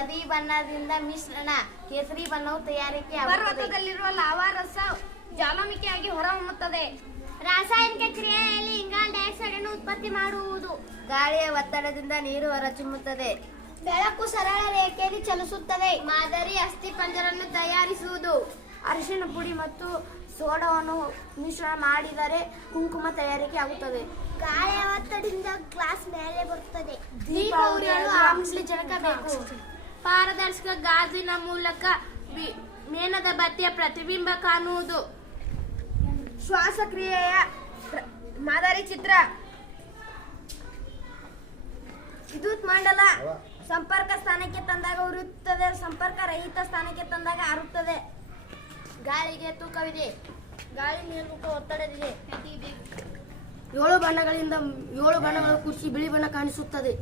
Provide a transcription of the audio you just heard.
ಹಳದಿ ಬಣ್ಣದಿಂದ ಮಿಶ್ರಣ ಕೇಸರಿ ಬಣ್ಣವು ತಯಾರಿಕೆ ಪರ್ವತದಲ್ಲಿರುವ ಲಾವಾರಸ ಜ್ವಾಲಾಮುಖಿಯಾಗಿ ಹೊರಹೊಮ್ಮುತ್ತದೆ. ರಾಸಾಯನಿಕ ಕ್ರಿಯೆಯಲ್ಲಿ ಇಂಗಾಲ ಡೈಆಕ್ಸೈಡ್ ಅನ್ನು ಉತ್ಪತ್ತಿ ಮಾಡುವುದು. ಗಾಳಿಯ ಒತ್ತಡದಿಂದ ನೀರು ಹೊರಚಿಮ್ಮುತ್ತದೆ. ಬೆಳಕು ಸರಳ ರೇಖೆಯಲ್ಲಿ ಚಲಿಸುತ್ತದೆ. ಮಾದರಿ ಅಸ್ಥಿಪಂಜರವನ್ನು ತಯಾರಿಸುವುದು. ಅರಿಶಿಣ ಪುಡಿ ಮತ್ತು ಸೋಡಾವನ್ನು ಮಿಶ್ರಣ ಮಾಡಿದರೆ ಕುಂಕುಮ ತಯಾರಿಕೆ ಆಗುತ್ತದೆ. ಗಾಳಿಯ ಒತ್ತಡದಿಂದ ಗ್ಲಾಸ್ ಮೇಲೆ ಬರುತ್ತದೆ. ದೀಪ ಉರಿಯಲು ಆಮ್ಲಜನಕ ಬೇಕು. ಪಾರದರ್ಶಕ ಗಾಜಿನ ಮೂಲಕ ಮೇಣದ ಬತ್ತಿಯ ಪ್ರತಿಬಿಂಬ ಕಾಣುವುದು. ಶ್ವಾಸಕ್ರಿಯೆಯ ಮಾದರಿ ಚಿತ್ರ. ವಿದ್ಯುತ್ ಮಂಡಲ ಸಂಪರ್ಕ ಸ್ಥಾನಕ್ಕೆ ತಂದಾಗ ಉರಿಯುತ್ತದೆ, ಸಂಪರ್ಕ ರಹಿತ ಸ್ಥಾನಕ್ಕೆ ತಂದಾಗ ಆರುತ್ತದೆ. ಗಾಳಿಗೆ ತೂಕವಿದೆ. ಗಾಳಿ ಮೇಲ್ಮುಖ ಒತ್ತಡವಿದೆ. 7 ಬಣ್ಣಗಳಿಂದ 7 ಬಣ್ಣಗಳು ಕೂಡಿಸಿ ಬಿಳಿ ಬಣ್ಣ ಕಾಣಿಸುತ್ತದೆ.